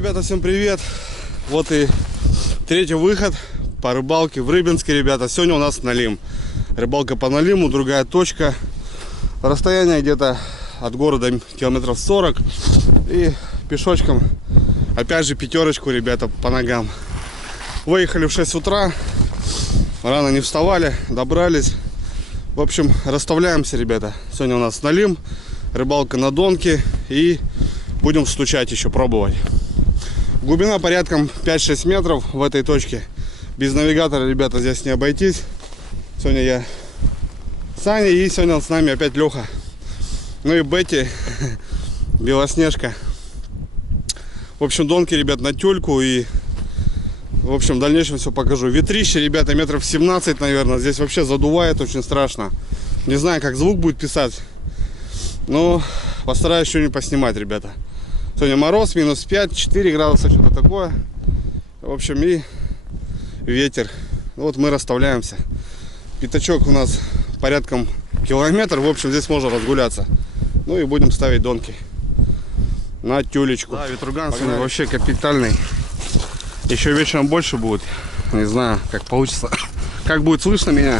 ребята, всем привет. Вот и третий выход по рыбалке в Рыбинске, ребята. Сегодня у нас Налим. Рыбалка по Налиму, другая точка. Расстояние где-то от города километров 40. И пешочком, опять же, пятерочку, ребята, по ногам. Выехали в 6 утра. Рано не вставали, добрались. В общем, расставляемся, ребята. Сегодня у нас Налим, рыбалка на донке. И будем стучать еще, пробовать. Глубина порядком 5-6 метров в этой точке. Без навигатора, ребята, здесь не обойтись. Сегодня я Саня, и сегодня с нами опять Леха. Ну и Бетти, Белоснежка. В общем, донки, ребят, на тюльку. И, в общем, в дальнейшем все покажу. Ветрище, ребята, метров 17, наверное. Здесь вообще задувает очень страшно. Не знаю, как звук будет писать. Но постараюсь что-нибудь поснимать, ребята. Сегодня мороз, минус 5, 4 градуса, что-то такое. В общем, и ветер. Вот мы расставляемся. Пятачок у нас порядком километр. В общем, здесь можно разгуляться. Ну и будем ставить донки на тюлечку. Да, ветруган сегодня вообще капитальный. Еще вечером больше будет. Не знаю, как получится. Как будет слышно меня.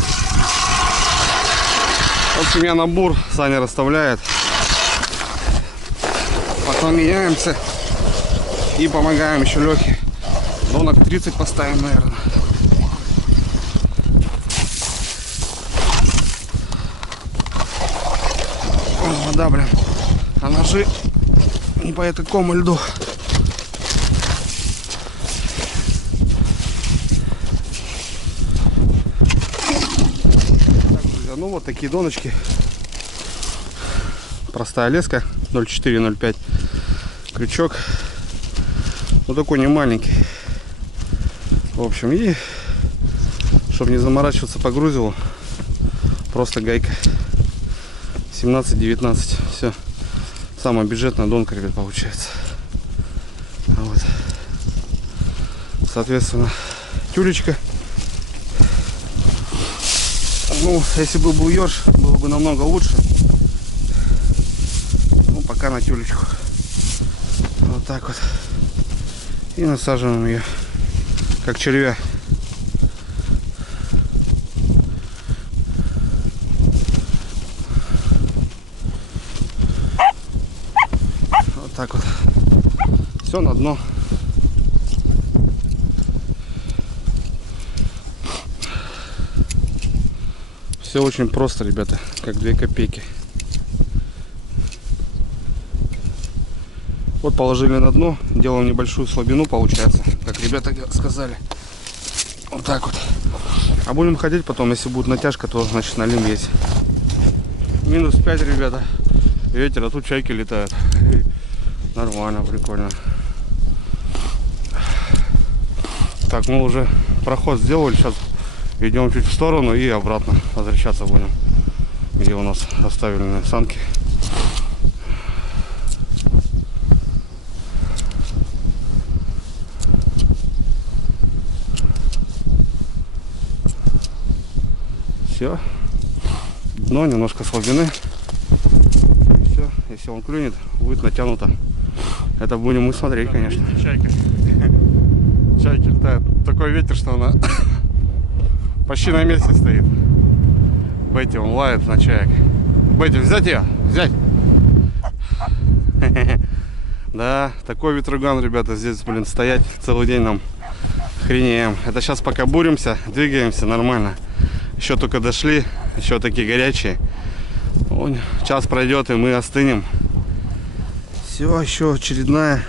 В общем, я на бур, Саня расставляет. Потом меняемся и помогаем еще Лехе. Донок 30 поставим, наверное. О, вода, блин. А ножи не по такому льду. Так, друзья, ну вот такие доночки. Простая леска 0,4-0,5. Крючок. Вот такой не маленький. В общем, и чтобы не заморачиваться по грузилу, просто гайка 17-19. Все. Самая бюджетная донка, ребят, получается. Вот. Соответственно, тюлечка. Ну, если бы был ёрш, было бы намного лучше. Ну, пока на тюлечку. Вот так вот. И насаживаем ее, как червя. Вот так вот. Все на дно. Все очень просто, ребята, как 2 копейки. Вот положили на дно, делаем небольшую слабину, получается, как ребята сказали. Вот так вот. А будем ходить потом, если будет натяжка, то значит Налим есть. Минус 5, ребята. Ветер, а тут чайки летают. Нормально, прикольно. Так, мы уже проход сделали, сейчас идем чуть в сторону и обратно возвращаться будем, где у нас оставлены санки. Все, дно немножко слабины. Все, если он клюнет, будет натянуто. Это будем мы смотреть, конечно. Чайка. Чайки летают. Такой ветер, что она почти на месте стоит. Бетти, он лает на чаек. Бетти, взять ее? Взять! Да, такой ветруган, ребята, здесь, блин, стоять целый день нам хренеем. Это сейчас пока буримся, двигаемся нормально. Еще только дошли, еще такие горячие. Вон, час пройдет и мы остынем. Все, еще очередная.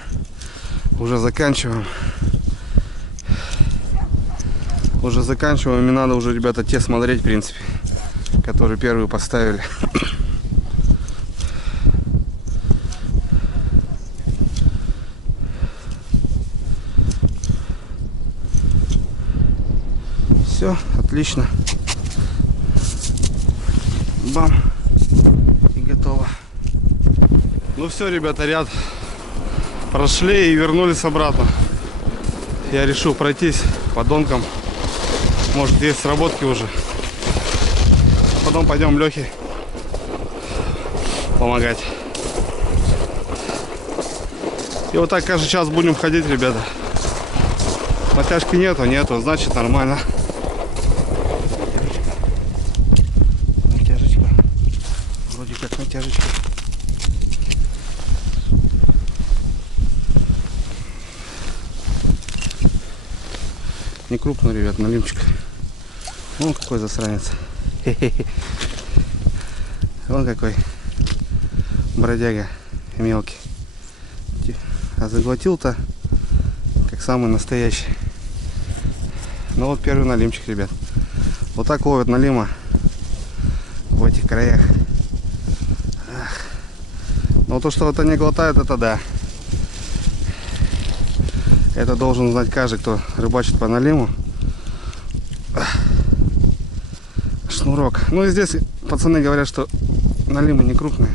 Уже заканчиваем. Уже заканчиваем. И надо уже, ребята, те смотреть, в принципе, которые первые поставили. Все, отлично. Бам, и готово. Ну все, ребята, ряд прошли и вернулись обратно. Я решил пройтись по донкам. Может, есть сработки уже. Потом пойдем Лехе помогать. И вот так каждый час будем ходить, ребята. Натяжки нету, значит нормально. Натяжечка. Вроде как натяжечка. Не крупный, ребят, налимчик. Вон какой засранец. Вон какой бродяга мелкий. А заглотил-то как самый настоящий. Ну вот первый налимчик, ребят. Вот так ловят налима в этих краях. Но то, что это не глотает, это да. Это должен знать каждый, кто рыбачит по налиму. Шнурок. Ну и здесь пацаны говорят, что налимы не крупные.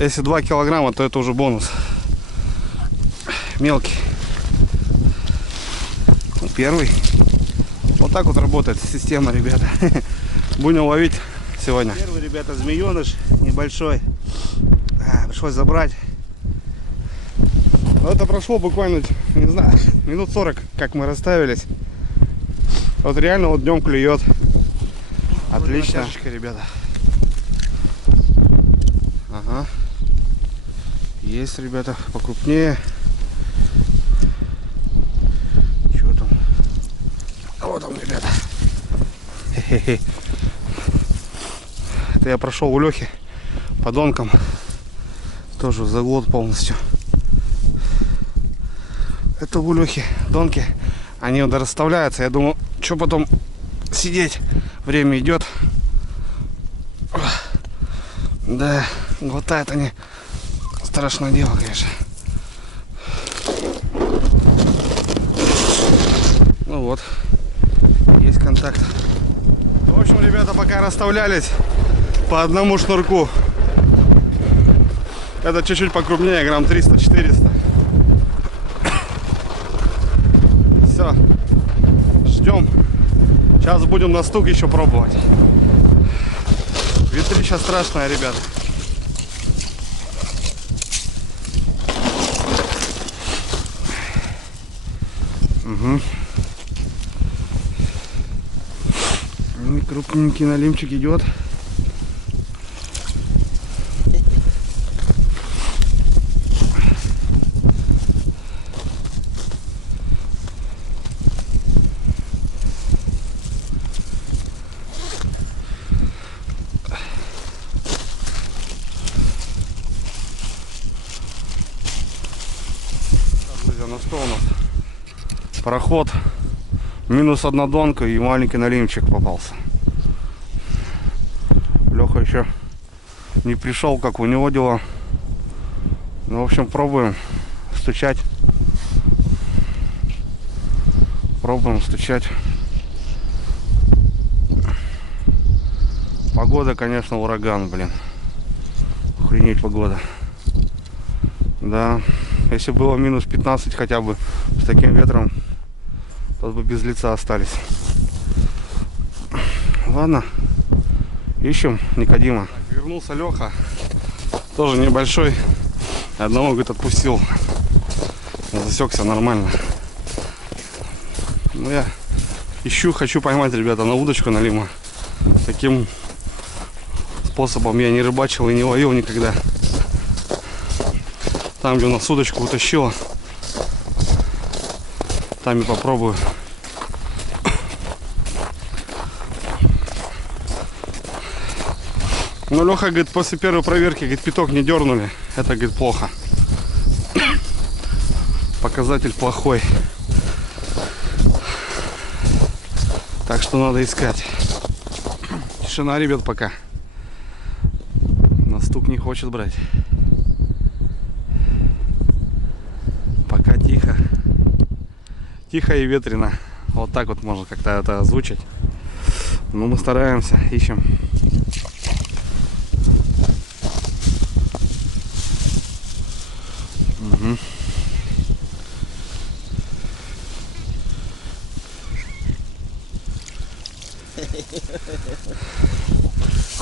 Если 2 килограмма, то это уже бонус. Мелкий. Ну, первый. Вот так вот работает система, ребята. Будем ловить сегодня. Первый, ребята, змееныш небольшой. Пришлось забрать. Но это прошло буквально, не знаю, минут 40, как мы расставились. Вот реально вот днем клюет. Отлично, ребята. Ага. Есть, ребята, покрупнее. Чего там? Вот он, ребята. Хе-хе-хе. Это я прошел у Лехи по донкам. Тоже заглот полностью. Это у Лехи донки. Они вот расставляются. Я думаю, что потом сидеть? Время идет. Да, глотают они. Страшное дело, конечно. Ну вот, есть контакт. В общем, ребята, пока расставлялись по одному шнурку. Это чуть-чуть покрупнее, грамм 300-400. Все, ждем. Сейчас будем на стук еще пробовать. Ветрища страшная, ребята. Угу. Крупненький налимчик идет. Ну что у нас? Пароход. Минус одна донка и маленький налимчик попался. Леха еще не пришел, как у него дела. Ну, в общем, пробуем стучать. Пробуем стучать. Погода, конечно, ураган, блин. Охренеть погода. Да. Если было минус 15 хотя бы с таким ветром, то бы без лица остались. Ладно, ищем Никодима. Вернулся Леха, тоже небольшой. Одного, говорит, отпустил. Засекся нормально. Ну я ищу, хочу поймать, ребята, на удочку налима. Таким способом я не рыбачил и не ловил никогда. Там, где у нас удочку утащила, там и попробую. Но Леха, говорит, после первой проверки, говорит, пяток не дернули. Это, говорит, плохо. Показатель плохой. Так что надо искать. Тишина, ребят, пока. На стук не хочет брать. Пока тихо. Тихо и ветрено. Вот так вот можно как-то это озвучить. Но мы стараемся, ищем. Угу.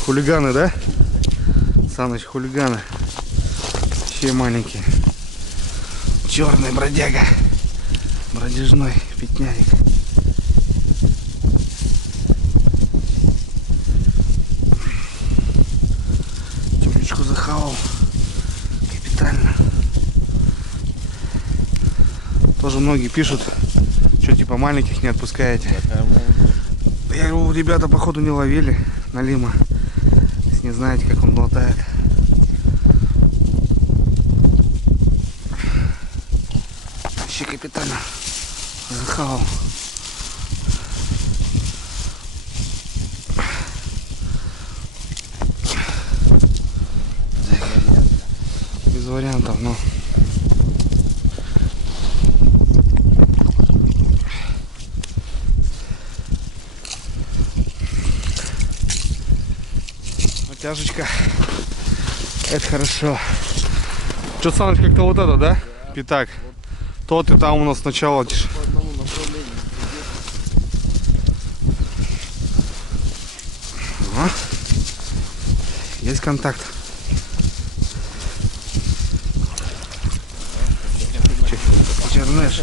Хулиганы, да? Саныч, хулиганы. такие маленькие. Черный бродяга. Бродяжной пятнярик. Тюлечку захавал. Капитально. Тоже многие пишут, что типа маленьких не отпускаете. Я говорю, ребята походу не ловили налима. Если не знаете, как он болтает. Вообще капитально захавал. Без вариантов, но. Тяжечка. Это хорошо. Что, Саныч, как-то вот это, да? Пятак. Тот и там у нас сначала. По одному направлению. Ага. Есть контакт. Чернеш.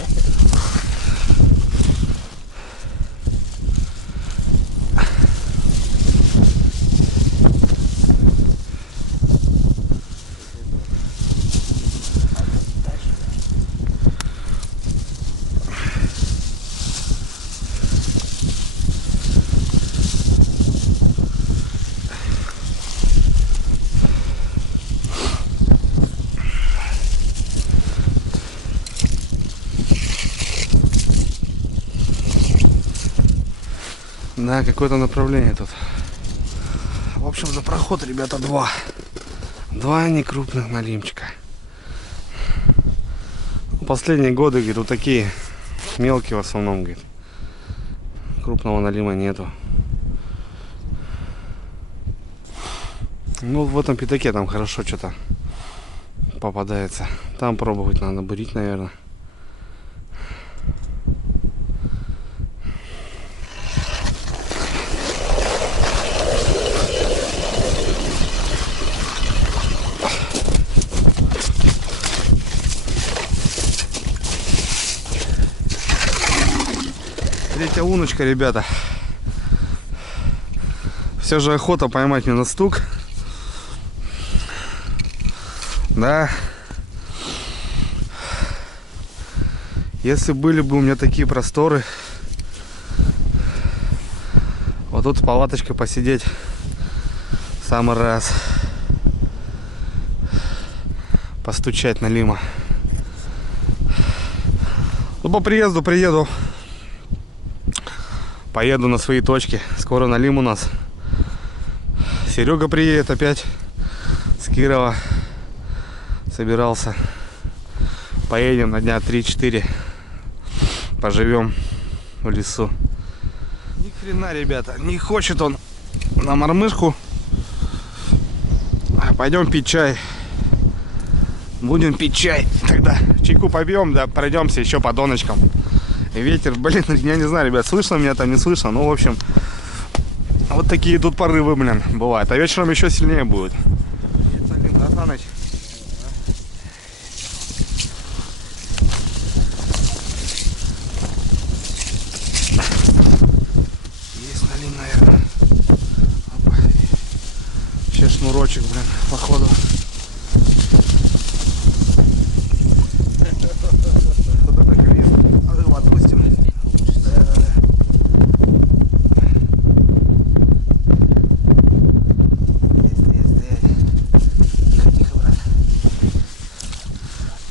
Да, какое-то направление тут. В общем, за проход, ребята, два некрупных налимчика. Последние годы, говорит, вот такие мелкие в основном, говорит. Крупного налима нету. Ну, в этом пятаке там хорошо что-то попадается. Там пробовать надо бурить, наверное. Третья луночка, ребята. Все же охота поймать мне на стук. Да. Если были бы у меня такие просторы, вот тут с палаточкой посидеть в самый раз. Постучать налима. Ну, по приезду приеду. Поеду на свои точки. Скоро налим у нас. Серега приедет опять с Кирова. Собирался. Поедем на дня 3-4. Поживем в лесу. Ни хрена, ребята, не хочет он на мормышку. Пойдем пить чай. Будем пить чай. Тогда чайку побьем, да, пройдемся еще по доночкам. И ветер, блин, я не знаю, ребят, слышно меня там, не слышно. Ну, в общем, вот такие тут порывы, блин, бывают. А вечером еще сильнее будет. Есть налим, наверное. Опа. Сейчас шнурочек, блин, походу.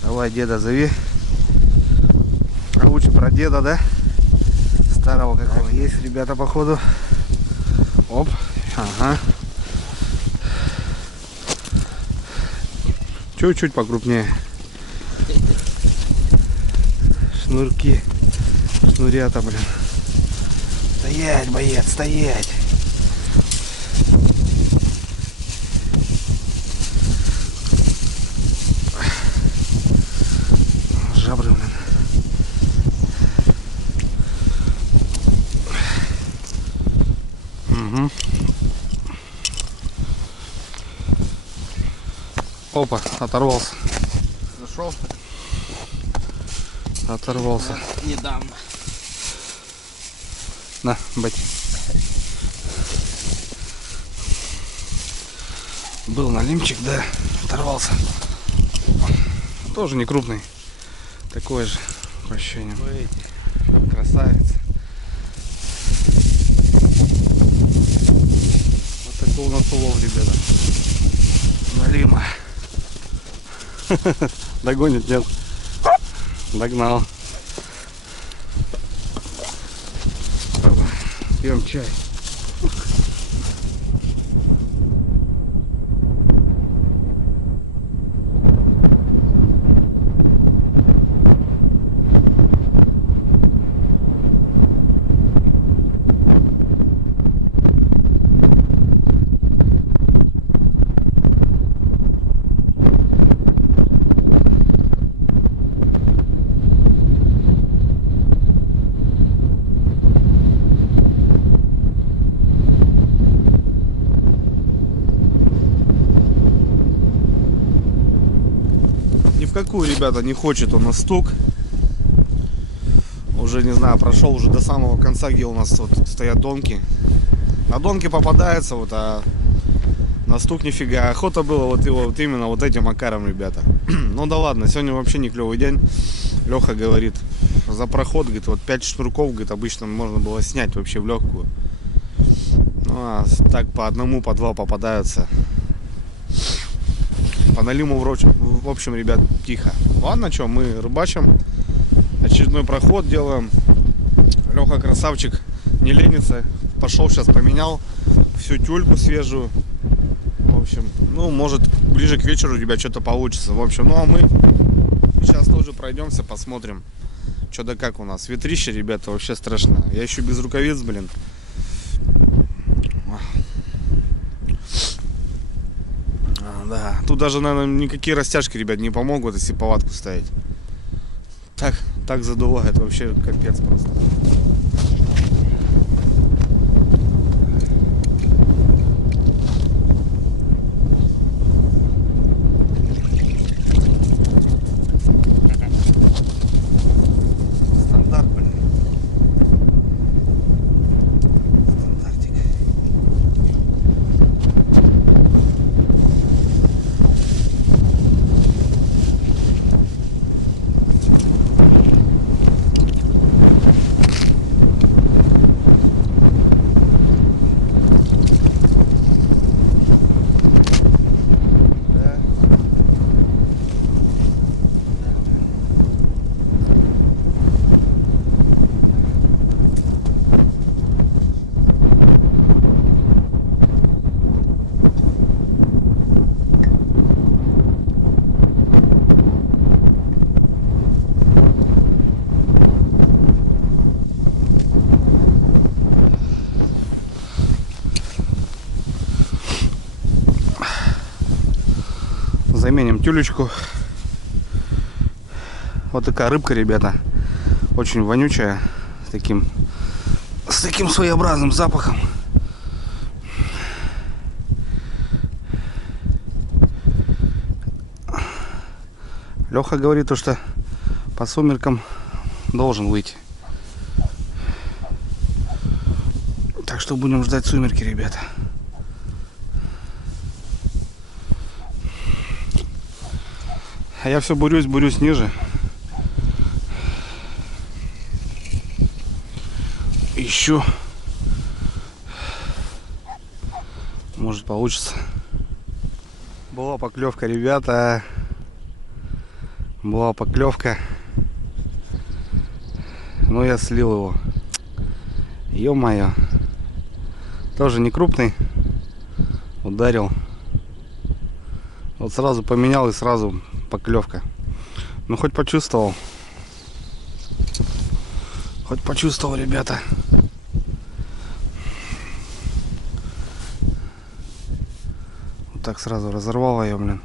Давай деда зови. А лучше про деда, да? Старого какого. Есть, ребята, походу. Оп. Ага. Чуть-чуть покрупнее. Шнурки. Шнурята, блин. Стоять, боец, стоять. Жабры, блин. Угу. Опа, оторвался. прошел. Оторвался. Недавно. На, бать. Был налимчик, да, оторвался. Тоже не крупный. Такой же, по ощущениям. Красавец. Вот такой у нас улов, ребята. Налима. Догонит, нет? Догнал. Пьем чай. Ни в какую, ребята, не хочет он на стук. Уже, не знаю, прошел уже до самого конца, где у нас вот стоят донки. На донки попадается, вот, а на стук нифига. Охота было вот его вот именно вот этим макаром, ребята. Ну да ладно, сегодня вообще не клевый день. Леха говорит, за проход, говорит, вот 5 шнурков, говорит, обычно можно было снять вообще в легкую. Ну а так по одному, по два попадаются. По налиму, в общем, ребят, тихо. Ладно, что, мы рыбачим. Очередной проход делаем. Леха красавчик, не ленится. Пошел сейчас поменял всю тюльку свежую. В общем, ну, может, ближе к вечеру, ребят, что-то получится. В общем, ну, а мы сейчас тоже пройдемся, посмотрим, что да как у нас. Ветрище, ребята, вообще страшно. Я еще без рукавиц, блин. Да, тут даже, наверное, никакие растяжки, ребят, не помогут, если повадку ставить. Так задувает, вообще капец просто. Стандарт, блин. Стандартик. Заменим тюлечку. Вот такая рыбка, ребята, очень вонючая, с таким своеобразным запахом. Леха говорит, что по сумеркам должен выйти. Так что будем ждать сумерки, ребята. А я все бурюсь ниже. Ищу. Может, получится. Была поклевка, ребята. Была поклевка. Но я слил его. Ё-моё. Тоже не крупный. Ударил. Вот сразу поменял и сразу поклевка. Ну хоть почувствовал. Хоть почувствовал, ребята. Вот так сразу разорвал ее, блин.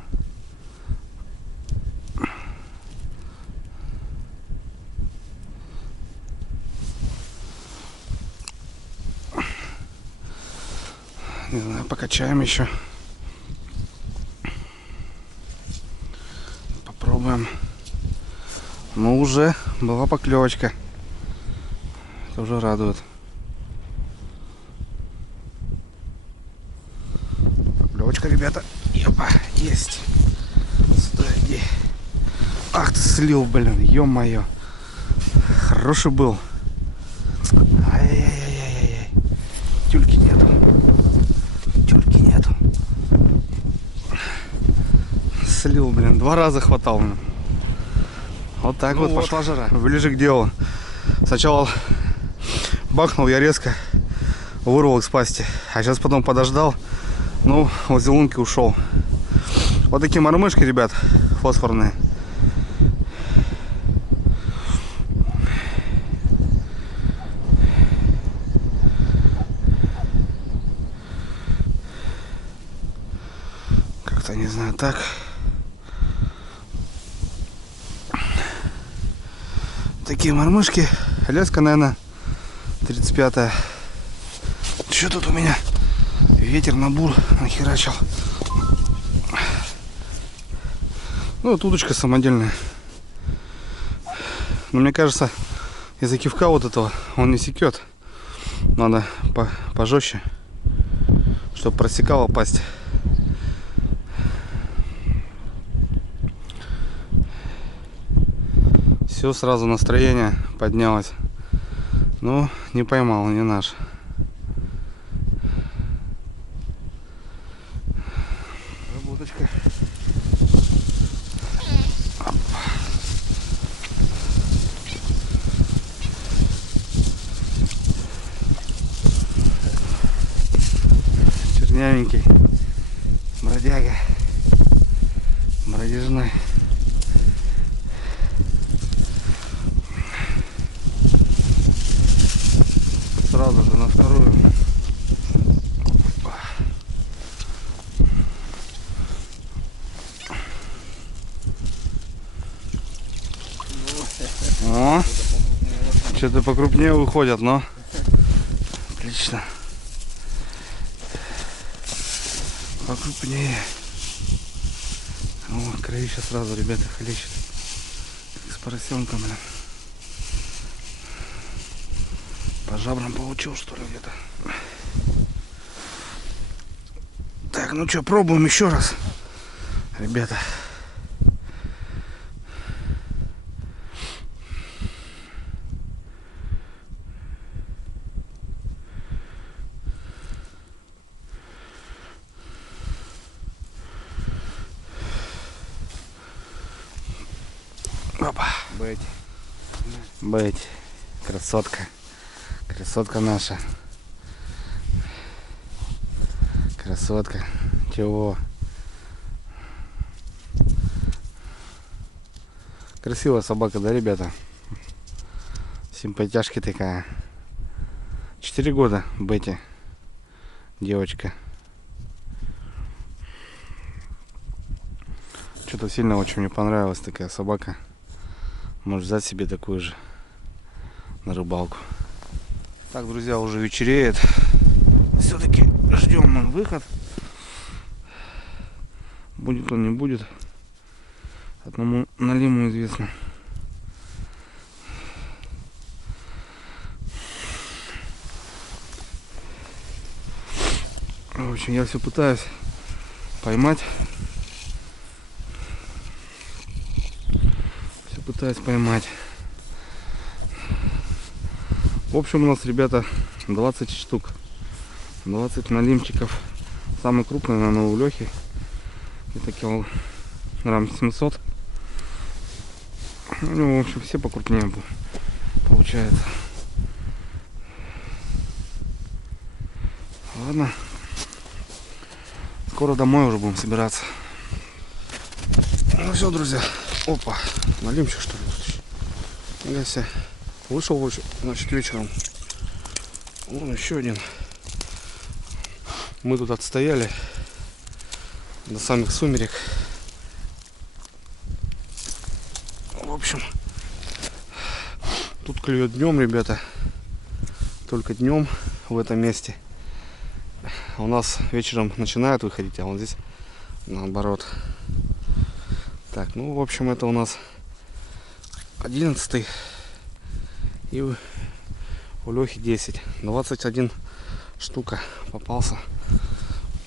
Не знаю, покачаем еще. Попробуем. Но уже была поклевочка. Это уже радует. Поклевочка, ребята. Ёпа, есть. Сюда иди. Ах ты слил, блин, ё-моё. Хороший был. Ай-яй-яй-яй-яй. Тюльки нету. Тюльки нету. Слил, блин, 2 раза хватал. Блин. Вот так вот пошла жара. Ближе к делу. Сначала бахнул я резко, вырвал из пасти. А сейчас потом подождал. Ну, возле лунки ушел. Вот такие мормышки, ребят, фосфорные. Как-то не знаю, так. Такие мормышки. Леска, наверное, 35-я. Что тут у меня? Ветер на бур нахерачил. Ну, вот удочка самодельная. Но мне кажется, из-за кивка вот этого он не секет. Надо пожестче, чтобы просекала пасть. Все, сразу настроение поднялось. Но не поймал, не наш. Работочка. Чернявенький. Бродяга. Бродяжной. Сразу же на вторую. О, что-то покрупнее выходят, но отлично. Покрупнее. О, кровища сразу, ребята, хлещет. Как с поросенком, блин. По жабрам получил, что ли, где-то. Так, ну что, пробуем еще раз, ребята. Опа. Бетти. Красотка. Красотка наша. Красотка. Чего? Красивая собака, да, ребята? Симпатяшки такая. 4 года Бетти. Девочка. Что-то сильно очень мне понравилась такая собака. Может взять себе такую же на рыбалку. Так, друзья, уже вечереет. Все-таки ждем мы выход. Будет он, не будет. Одному налиму известно. В общем, я все пытаюсь поймать. Все пытаюсь поймать. В общем, у нас, ребята, 20 штук. 20 налимчиков. Самый крупный, наверное, у Лехи. Это килограмм 700. Ну, в общем, все покрупнее получается. Ладно. Скоро домой уже будем собираться. Ну все, друзья. Опа. Налимчик, что ли? Тут? Вышел, значит, вечером. Вон еще один. Мы тут отстояли до самых сумерек. В общем, тут клюет днем, ребята. Только днем в этом месте. У нас вечером начинает выходить, а вот здесь наоборот. Так, ну, в общем, это у нас 11 и у Лехи 10. 21 штука попался.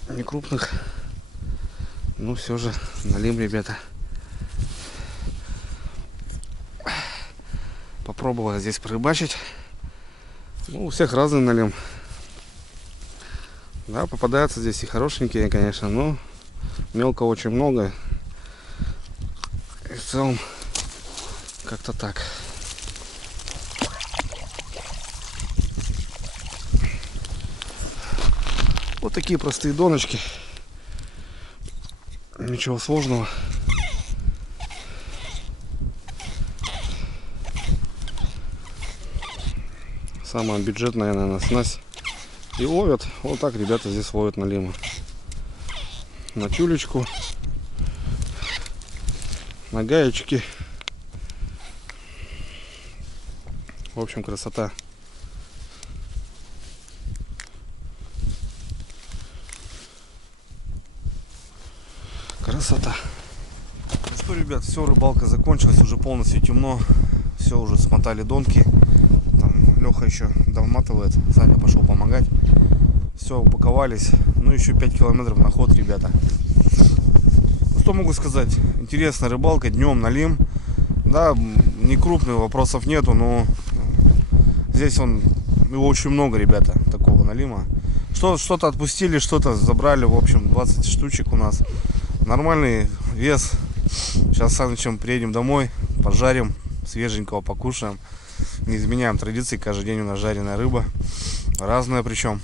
Не крупных. Ну все же налим, ребята. Попробовал здесь порыбачить. Ну, у всех разный налим. Да, попадаются здесь и хорошенькие, конечно, но мелко очень много. И в целом как-то так. Вот такие простые доночки. Ничего сложного. Самая бюджетная, наверное, снасть. И ловят. Вот так ребята здесь ловят налимы. На тюлечку. На гаечки. В общем, красота. Красота. Ну что, ребят, все, рыбалка закончилась, уже полностью темно. Все, уже смотали донки. Там Леха еще доматывает. Саня пошел помогать. Все, упаковались. Ну, еще 5 километров на ход, ребята. Ну, что могу сказать? Интересная рыбалка, днем налим. Да, не крупный, вопросов нету, но здесь его очень много, ребята, такого налима. Что-то отпустили, что-то забрали, в общем, 20 штучек у нас. Нормальный вес. Сейчас с Санычем приедем домой, пожарим, свеженького покушаем. Не изменяем традиции, каждый день у нас жареная рыба. Разная причем.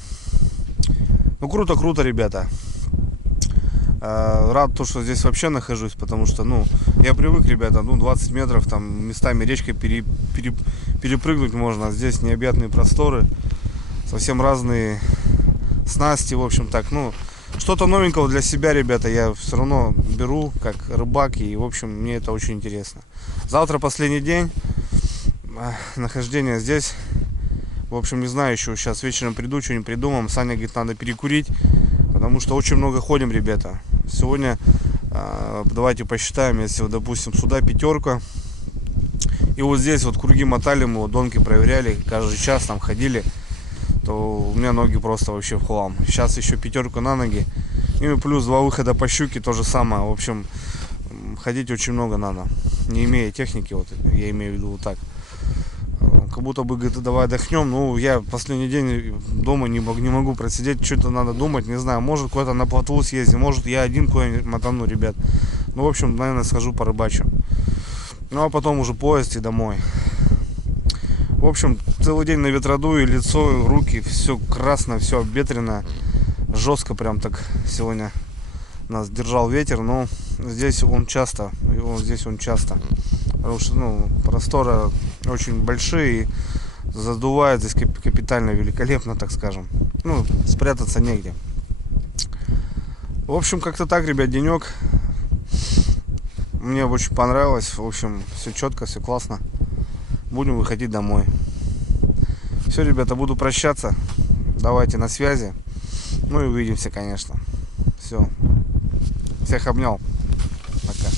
Ну, круто, ребята. Рад то, что здесь вообще нахожусь, потому что, ну, я привык, ребята, 20 метров, там местами речкой перепрыгнуть можно. Здесь необъятные просторы, совсем разные снасти, в общем, так, ну, что-то новенького для себя, ребята, я все равно беру, как рыбак, и, в общем, мне это очень интересно. Завтра последний день нахождения здесь. В общем, не знаю, еще сейчас вечером приду, что-нибудь придумаем. Саня говорит, надо перекурить, потому что очень много ходим, ребята. Сегодня давайте посчитаем, если, вот, допустим, сюда 5, и вот здесь вот круги мотали, мы вот донки проверяли, каждый час там ходили, то у меня ноги просто вообще в хлам. Сейчас еще 5 на ноги, и плюс 2 выхода по щуке, то же самое. В общем, ходить очень много надо, не имея техники, вот я имею в виду вот так. Как будто бы, говорит, давай отдохнем. Ну, я последний день дома не могу просидеть, что-то надо думать, не знаю, может куда-то на плотву съездим, может я один куда-нибудь мотану, ребят. Ну, в общем, наверное, схожу порыбачу. Ну, а потом уже поезд и домой. В общем, целый день на ветродуе, лицо, руки, все красное, все обветрено. Жестко прям так сегодня нас держал ветер, но здесь он часто, потому что, ну, просторы очень большие, и задувает здесь капитально, великолепно, так скажем. Ну, спрятаться негде. В общем, как-то так, ребят, денек. Мне очень понравилось. В общем, все четко, все классно. Будем выходить домой. Все, ребята, буду прощаться. Давайте на связи. Ну и увидимся, конечно. Все. Всех обнял. Пока.